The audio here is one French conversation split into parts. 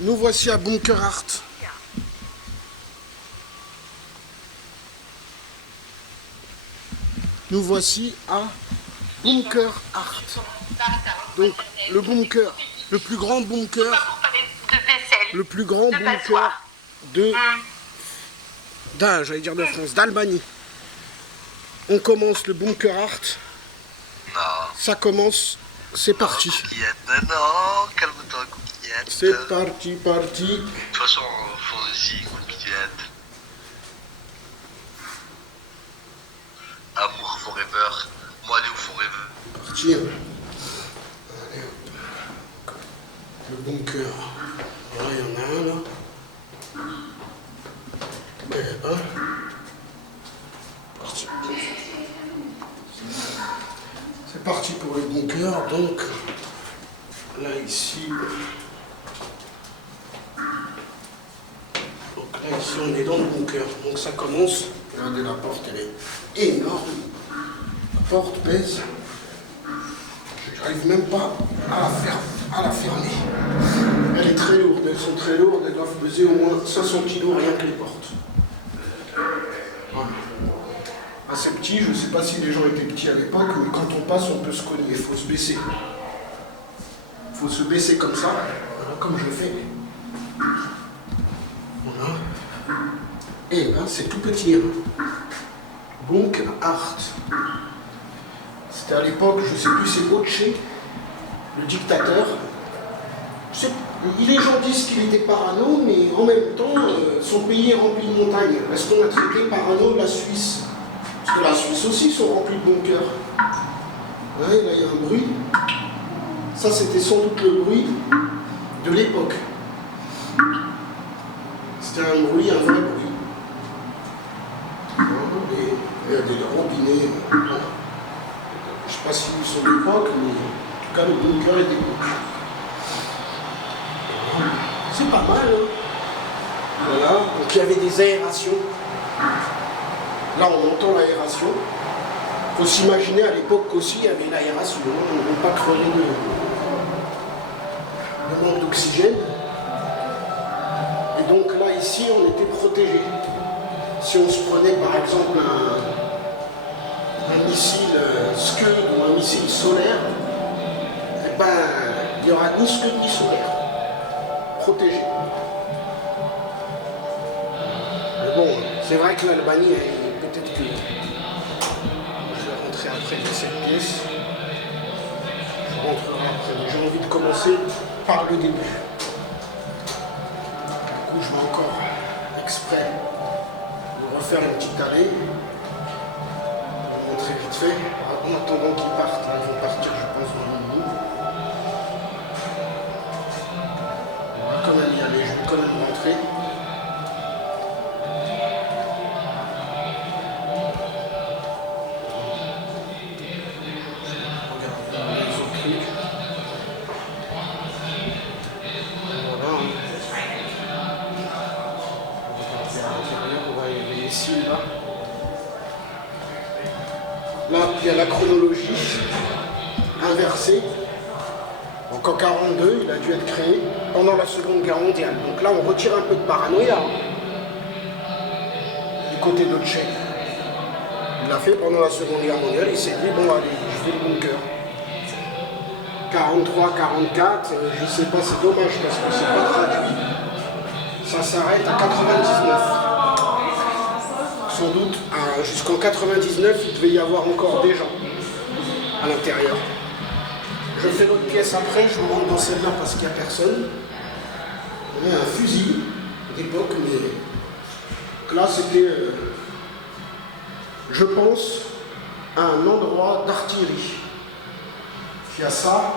Nous voici à Bunker Hart. Nous voici à Bunker Hart. Donc le bunker, le plus grand bunker, le plus grand bunker j'allais dire de France, d'Albanie. On commence le Bunker Hart. Non. Ça commence, c'est parti. Non, calme-toi, coquillette. C'est parti. De toute façon, faut-y, coquillette. Amour forever. Moi, allez au forever. Parti. Allez hop. Le bunker. Là, il y en a un là. Parti. C'est parti pour le bunker. Donc, là, ici. Donc là, ici, on est dans le bunker. Donc ça commence. Regardez, la porte, elle est énorme. La porte pèse. J'arrive même pas à la fermer. Elle est très lourde, elles sont très lourdes, elles doivent peser au moins 500 kg rien que les portes. Voilà. Assez petit, je ne sais pas si les gens étaient petits à l'époque, mais quand on passe, on peut se cogner, il faut se baisser. Il faut se baisser comme ça, voilà, comme je fais. Voilà. Et là, c'est tout petit. Bunker Hart. C'était à l'époque, je ne sais plus, c'est Boche, le dictateur. Les gens disent qu'il était parano, mais en même temps, son pays est rempli de montagnes. Est-ce qu'on a traité parano de la Suisse? Parce que la Suisse aussi sont remplis de bunkers. Ouais, là, il y a un bruit. Ça, c'était sans doute le bruit de l'époque. C'était un bruit, un vrai bruit. Il y a des robinets. Je ne sais pas si ils sont d'époque, mais en tout cas, le bunker est d'époque. C'est pas mal, hein. Voilà, donc il y avait des aérations. Là, on entend l'aération. Il faut s'imaginer à l'époque qu'aussi il y avait l'aération. On ne veut pas crever de manque d'oxygène. Et donc là, ici, on était protégé. Si on se prenait par exemple un missile Scud ou un missile solaire, eh ben, il n'y aura ni Scud ni solaire. Protégé. Mais bon, c'est vrai que l'Albanie, peut-être que je vais rentrer après de cette pièce. Je rentrerai après, mais j'ai envie de commencer par le début. Du coup, je vais encore exprès de refaire une petite allée. Je vais vous montrer vite fait. En attendant qu'ils partent, ils vont partir, je pense, dans le bout. Quand même y aller, je vais quand même rentrer. Regardez les autres trucs. Voilà. On va y aller ici, là. Là, il y a la chronologie inversée. Donc en 1942, il a dû être créé pendant la Seconde Guerre mondiale. Donc là, on retire un peu de paranoïa du côté de Tchèque. Il l'a fait pendant la Seconde Guerre mondiale. Il s'est dit, bon allez, je fais le bunker. 43, 44, je sais pas, c'est dommage parce que c'est pas traduit. Ça s'arrête à 99. Sans doute, jusqu'en 99, il devait y avoir encore des gens à l'intérieur. Je fais l'autre pièce après, je me rentre dans celle-là parce qu'il n'y a personne. On a un fusil d'époque, mais là c'était, je pense, un endroit d'artillerie. Il y a ça,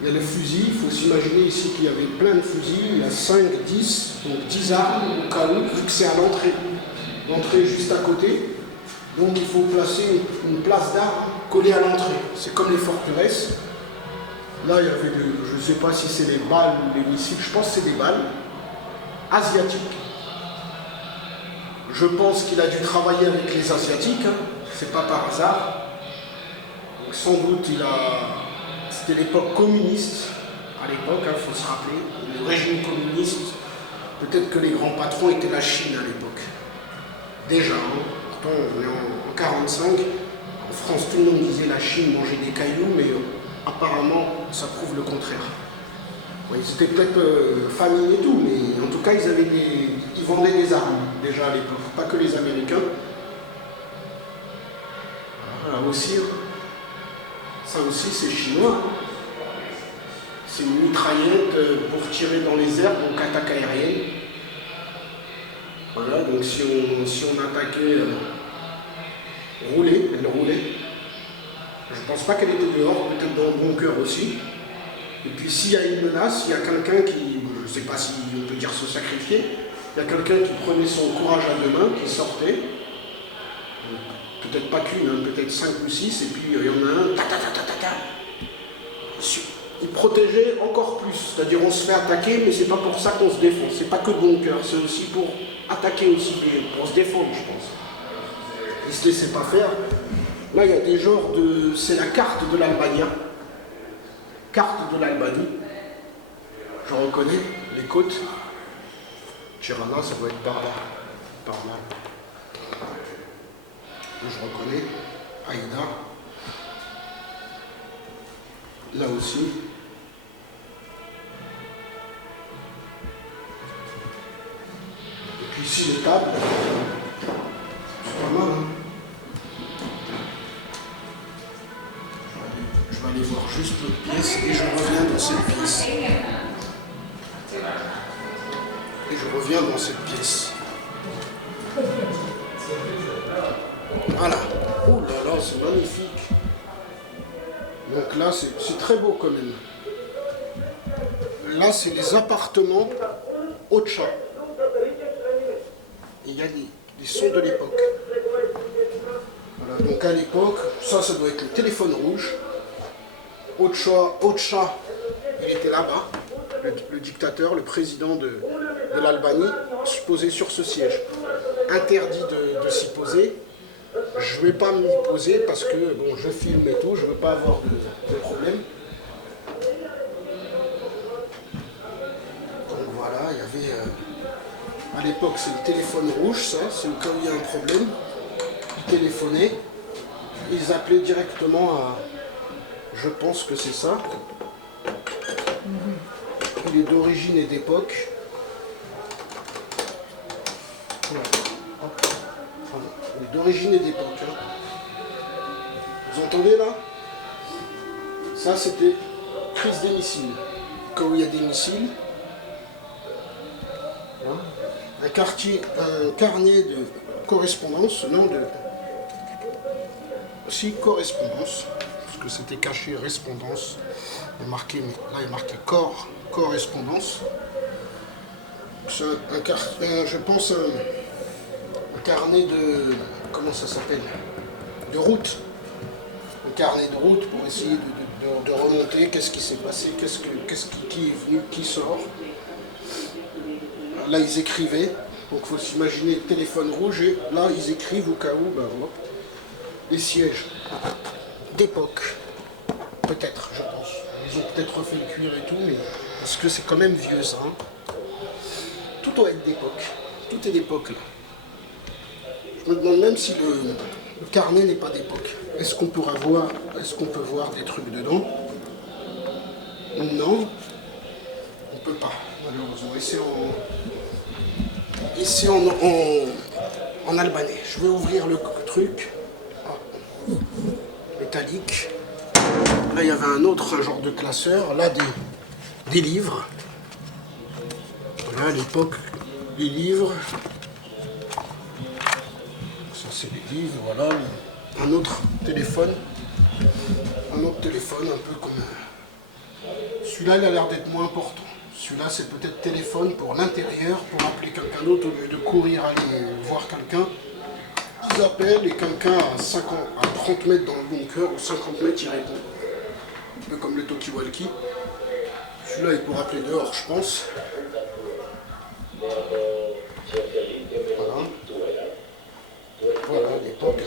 il y a le fusil, il faut s'imaginer ici qu'il y avait plein de fusils, il y a 5, 10, donc 10 armes au cas où, vu que c'est à l'entrée. L'entrée juste à côté, donc il faut placer une place d'armes collée à l'entrée. C'est comme les forteresses. Là, il y avait, je ne sais pas si c'est les balles ou les missiles, je pense que c'est des balles asiatiques. Je pense qu'il a dû travailler avec les Asiatiques, hein. C'est pas par hasard. Donc sans doute, c'était l'époque communiste à l'époque, il faut se rappeler. Le régime communiste, peut-être que les grands patrons étaient la Chine à l'époque. Déjà, hein. Pourtant, on est en 1945. En France, tout le monde disait la Chine mangeait des cailloux, mais apparemment, ça prouve le contraire. Ouais, ils étaient peut-être familles et tout, mais en tout cas, ils vendaient des armes déjà à l'époque, pas que les Américains. Voilà, aussi, ça aussi, c'est chinois. C'est une mitraillette pour tirer dans les airs, donc attaque aérienne. Voilà, donc si on attaquait, elle roulait. Je pense pas qu'elle était dehors, peut-être dans le bunker aussi. Et puis s'il y a une menace, il y a quelqu'un qui, je ne sais pas si on peut dire se sacrifier, il y a quelqu'un qui prenait son courage à deux mains, qui sortait. Peut-être pas qu'une, hein, peut-être 5 ou 6, et puis il y en a un, il protégeait encore plus, c'est-à-dire on se fait attaquer, mais c'est pas pour ça qu'on se défend, c'est pas que bunker, c'est aussi pour attaquer aussi, pour se défendre, je pense. Ils se laissaient pas faire. Là, il y a des genres de... c'est la carte de l'Albanie. Carte de l'Albanie. Je reconnais les côtes. Tirana, ça doit être par là. Par là. Je reconnais. Aïda. Là aussi. Et puis ici, les tables. C'est pas mal, hein. Je vais aller voir juste l'autre pièce et je reviens dans cette pièce. Voilà. Oh là là, c'est magnifique. Donc là, c'est très beau quand même. Là, c'est les appartements Ocha. Il y a des sons de l'époque. Voilà, donc à l'époque, ça doit être le téléphone rouge. Ocha, il était là-bas, le dictateur, le président de l'Albanie, se posait sur ce siège. Interdit de s'y poser. Je ne vais pas m'y poser parce que bon, je filme et tout, je ne veux pas avoir de problème. Donc voilà, il y avait... à l'époque, c'est le téléphone rouge, ça, c'est le cas où il y a un problème. Ils téléphonaient, ils appelaient directement à... Je pense que c'est ça. Il est d'origine et d'époque. Voilà. Il est d'origine et d'époque. Hein. Vous entendez là? Ça c'était crise des missiles. Quand il y a des missiles. Hein. Un carnet de correspondance, non de... Si, correspondance. Que c'était caché respondance, il est marqué, mais là il est marqué correspondance. C'est je pense un carnet de, comment ça s'appelle, de route, un carnet de route pour essayer de remonter, qu'est-ce qui s'est passé, qui est venu, qui sort. Là ils écrivaient, donc il faut s'imaginer le téléphone rouge et là ils écrivent au cas où, ben, hop, les sièges d'époque, peut-être, je pense. Ils ont peut-être refait le cuir et tout, mais parce que c'est quand même vieux ça. Hein. Tout doit être d'époque. Tout est d'époque là. Je me demande même si le carnet n'est pas d'époque. Est-ce qu'on peut voir des trucs dedans? Non, on peut pas, malheureusement. Et c'est en albanais. Je vais ouvrir le truc. Métallique. Là, il y avait un genre de classeur. Là, des livres. Voilà, à l'époque, les livres. Ça, c'est les livres, voilà. Un autre téléphone. Un peu comme... Celui-là, il a l'air d'être moins important. Celui-là, c'est peut-être téléphone pour l'intérieur, pour appeler quelqu'un d'autre, au lieu de courir aller voir quelqu'un. Ils appellent et quelqu'un à 30 mètres dans le bunker ou 50 mètres il répond. Un peu comme le talkie-walkie. Celui-là il peut appeler dehors je pense. Voilà. Voilà l'époque.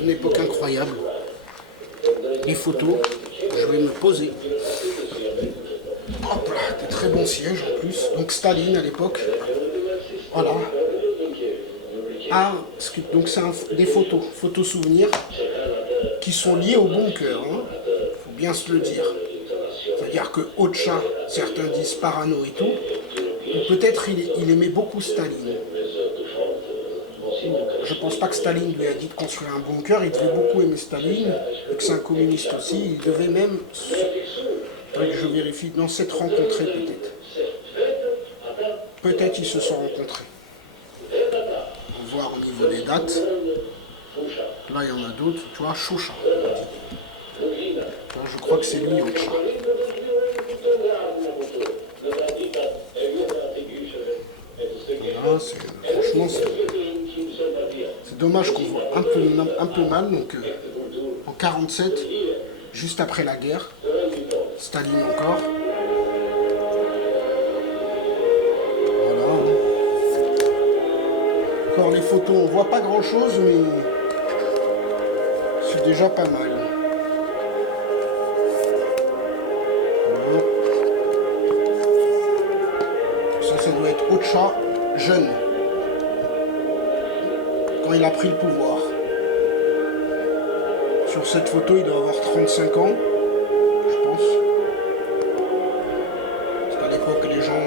Une époque incroyable. Les photos, je vais me poser. très bon siège en plus. Donc Staline à l'époque. Voilà. Ah, donc c'est des photos souvenirs qui sont liées au bunker. Faut bien se le dire. C'est-à-dire que Ocha, certains disent parano et tout. Ou peut-être il aimait beaucoup Staline. Je pense pas que Staline lui a dit de construire un bunker, il devait beaucoup aimer Staline, et que c'est un communiste aussi, il devait même, je vérifie, non, s'être rencontrés peut-être. Peut-être ils se sont rencontrés. On va voir au niveau des dates. Là il y en a d'autres, tu vois, Choucha. Je crois que c'est lui, Ocha. Voilà, franchement, c'est dommage qu'on voit un peu mal, donc en 47, juste après la guerre, Staline encore. Voilà. Encore les photos, on voit pas grand chose, mais c'est déjà pas mal. Voilà. Ça doit être Ocha jeune. Quand il a pris le pouvoir. Sur cette photo, il doit avoir 35 ans, je pense. Parce qu'à l'époque, les gens...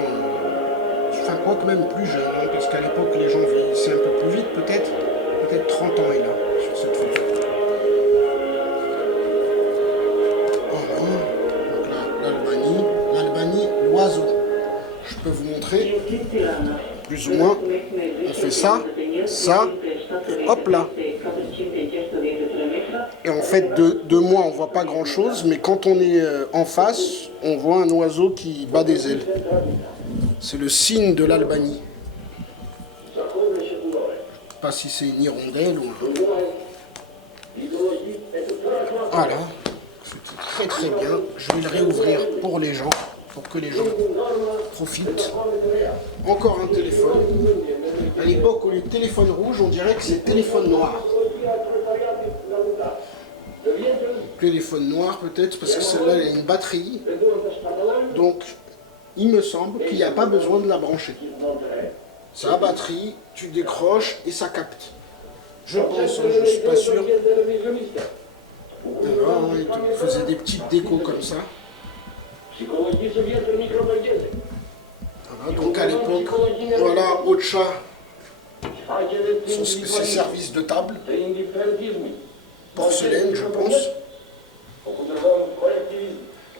Enfin, quoi que même plus jeune, parce qu'à l'époque, les gens vieillissaient un peu plus vite, peut-être. Peut-être 30 ans, il a, sur cette photo. Voilà. Donc là, l'Albanie. L'Albanie, l'oiseau. Je peux vous montrer, plus ou moins. On fait ça, ça, et hop là. Et en fait, de moi, on voit pas grand-chose, mais quand on est en face, on voit un oiseau qui bat des ailes. C'est le signe de l'Albanie. Je ne sais pas si c'est une hirondelle ou... Voilà. C'était très très bien. Je vais le réouvrir pour les gens, pour que les gens profitent. Encore un téléphone. À l'époque, où les téléphones rouges, on dirait que c'est téléphone noir. Téléphone noir peut-être, parce que celle-là, elle a une batterie. Donc, il me semble qu'il n'y a pas besoin de la brancher. C'est la batterie, tu décroches et ça capte. Je pense, je ne suis pas sûr. Voilà, il faisait des petites décos comme ça. Voilà, donc à l'époque, voilà, Ocha, ses services de table. Porcelaine, je pense.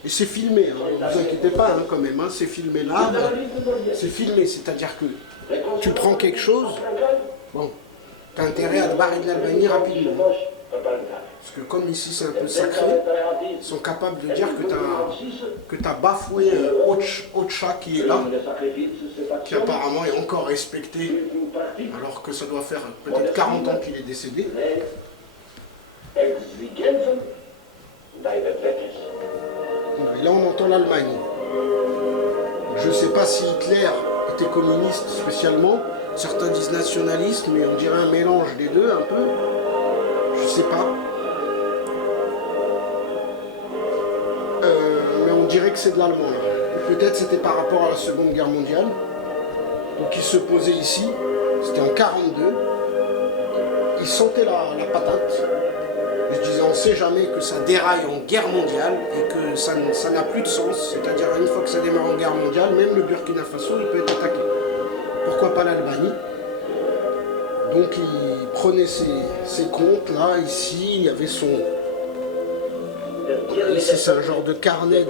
Et c'est filmé, ne vous inquiétez pas quand même, c'est filmé là, c'est filmé, c'est-à-dire que tu prends quelque chose, bon, tu as intérêt à te barrer de l'Albanie rapidement. Parce que comme ici c'est un peu sacré, ils sont capables de dire que tu as bafoué Ocha qui est là, qui apparemment est encore respecté, alors que ça doit faire peut-être 40 ans qu'il est décédé. Et là on entend l'Allemagne. Je ne sais pas si Hitler était communiste spécialement, certains disent nationaliste, mais on dirait un mélange des deux un peu. Je ne sais pas. Mais on dirait que c'est de l'allemand. Peut-être c'était par rapport à la Seconde Guerre mondiale. Donc il se posait ici, c'était en 42. Il sentait la patate. Je disais, on ne sait jamais que ça déraille en guerre mondiale et que ça n'a plus de sens. C'est-à-dire, une fois que ça démarre en guerre mondiale, même le Burkina Faso, il peut être attaqué. Pourquoi pas l'Albanie? Donc, il prenait ses comptes. Là, ici, il y avait son... Ici, c'est un genre de carnet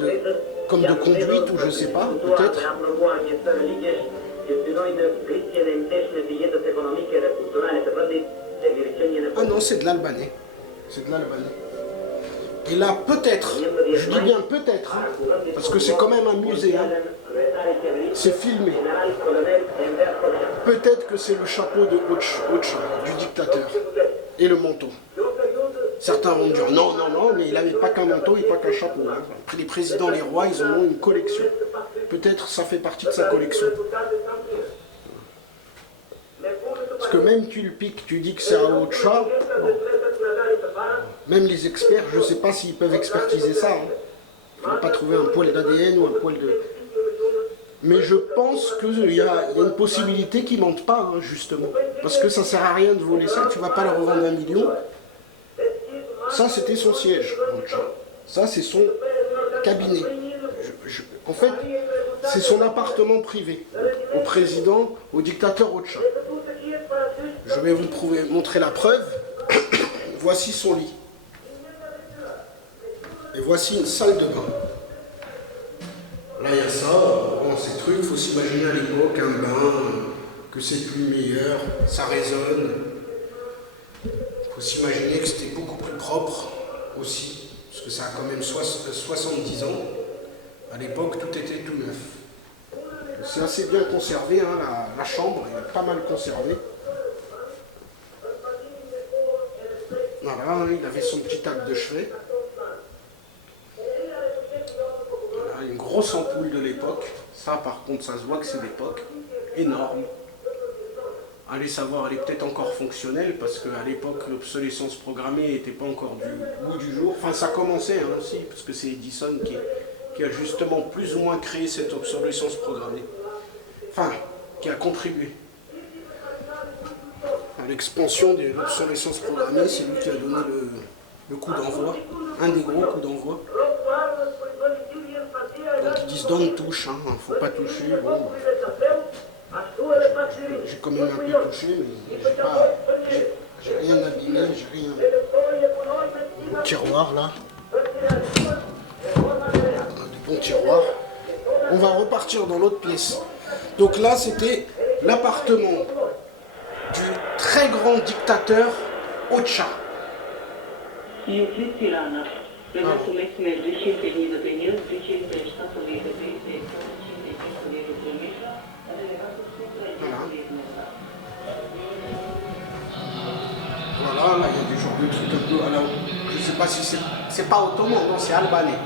comme de conduite, ou je ne sais pas, peut-être. Ah non, c'est de l'albanais. C'est de l'Albanie. Et là, peut-être, je dis bien peut-être, parce que c'est quand même un musée, c'est filmé. Peut-être que c'est le chapeau de Ocha, du dictateur, et le manteau. Certains vont dire non, non, non, mais il n'avait pas qu'un manteau et pas qu'un chapeau. Les présidents, les rois, ils ont une collection. Peut-être ça fait partie de sa collection. Parce que même tu le piques, tu dis que c'est un Ocha, même les experts, je ne sais pas s'ils peuvent expertiser ça. Il ne faut pas trouver un poil d'ADN ou un poil de... Mais je pense qu'il y a une possibilité qu'ils ne mentent pas, hein, justement. Parce que ça ne sert à rien de voler ça, tu ne vas pas le revendre 1 million. Ça, c'était son siège, Rothschild. Ça, c'est son cabinet. En fait, c'est son appartement privé. Au président, au dictateur Rothschild. Je vais vous montrer la preuve. Voici son lit. Et voici une salle de bain. Là, il y a ça. Bon, ces trucs, il faut s'imaginer à l'époque, un bain, que c'est plus meilleur, ça résonne. Il faut s'imaginer que c'était beaucoup plus propre aussi, parce que ça a quand même 70 ans. À l'époque, tout était tout neuf. C'est assez bien conservé, hein, la chambre est pas mal conservée. Voilà, il avait son petit tac de chevet. Voilà, une grosse ampoule de l'époque. Ça, par contre, ça se voit que c'est d'époque. Énorme. Allez savoir, elle est peut-être encore fonctionnelle, parce qu'à l'époque, l'obsolescence programmée n'était pas encore du goût du jour. Enfin, ça commençait hein, aussi, parce que c'est Edison qui a justement plus ou moins créé cette obsolescence programmée. Enfin, qui a contribué à l'expansion de l'obsolescence programmée. C'est lui qui a donné le coup d'envoi, un des gros coups d'envoi. Donc ils disent don't touche, hein, faut pas toucher. Bon, j'ai quand même un peu touché, mais j'ai rien abîmé, j'ai rien. Le tiroir là. Des bons tiroirs. On va repartir dans l'autre pièce. Donc là, c'était l'appartement du très grand dictateur Rothschild. Voilà, là il y a des genres de trucs un peu à la... Je ne sais pas si c'est pas ottoman, non, c'est albanais.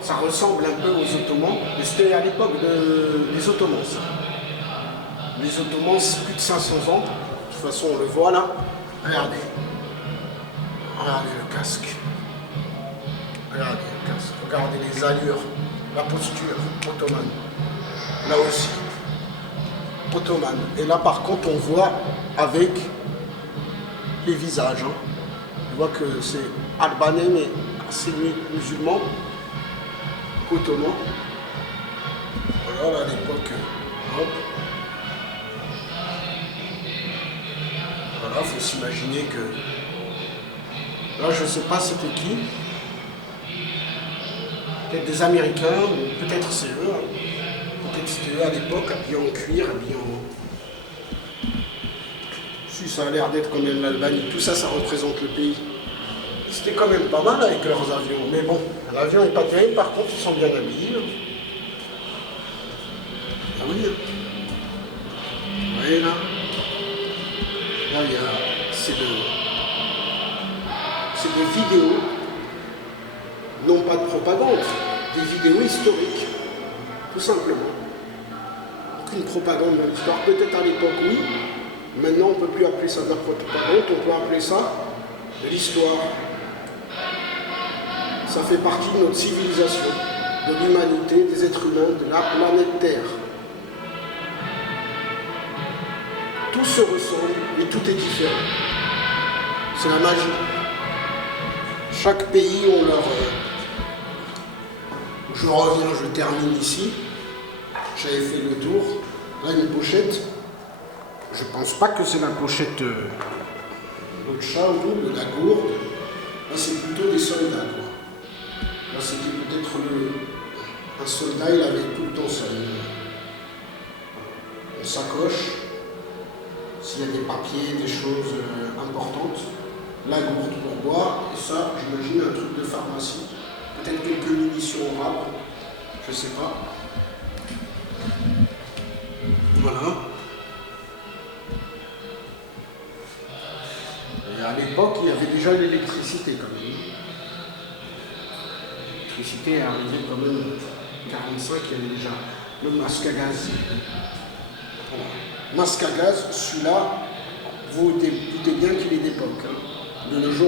Ça ressemble un peu aux Ottomans, mais c'était à l'époque des Ottomans. Ça. Les Ottomans, c'est plus de 500 ans. De toute façon, on le voit là. Regardez. Regardez le casque. Regardez le casque. Regardez les allures, la posture ottomane. Là aussi. Ottomane. Et là, par contre, on voit avec les visages. Hein. On voit que c'est albanais, mais c'est musulman. Ottoman. Voilà, à l'époque, hop. Voilà, il faut s'imaginer que... Là, je ne sais pas c'était qui. Peut-être des Américains, ou peut-être c'est eux. Hein. Peut-être c'était eux à l'époque, habillés en cuir, habillés en... Si, ça a l'air d'être quand même l'Albanie. Tout ça, ça représente le pays. C'était quand même pas mal avec leurs avions, mais bon, l'avion n'est pas terrible, par contre ils sont bien habillés. Ah oui. Vous voyez là. Là il y a. C'est des vidéos, non pas de propagande, des vidéos historiques, tout simplement. Aucune propagande de l'histoire, peut-être à l'époque oui, maintenant on ne peut plus appeler ça de la propagande, on peut appeler ça de l'histoire. Ça fait partie de notre civilisation, de l'humanité, des êtres humains, de la planète Terre. Tout se ressemble et tout est différent. C'est la magie. Chaque pays ont leur... Je reviens, je termine ici. J'avais fait le tour. Là, une pochette. Je pense pas que c'est la pochette Rothschild ou de la gourde. Là, c'est plutôt des soldats, quoi. Là, c'était peut-être un soldat, il avait tout le temps ça, une sacoche, s'il y a des papiers, des choses importantes, la gourde pour boire, et ça, j'imagine, un truc de pharmacie, peut-être quelques munitions au rap, je sais pas. Voilà. Et à l'époque, il y avait déjà l'électricité quand même. L'électricité est arrivée quand même en 1945, il y avait déjà le masque à gaz. Masque à gaz, celui-là, vous doutez bien qu'il est d'époque. Hein. De nos jours,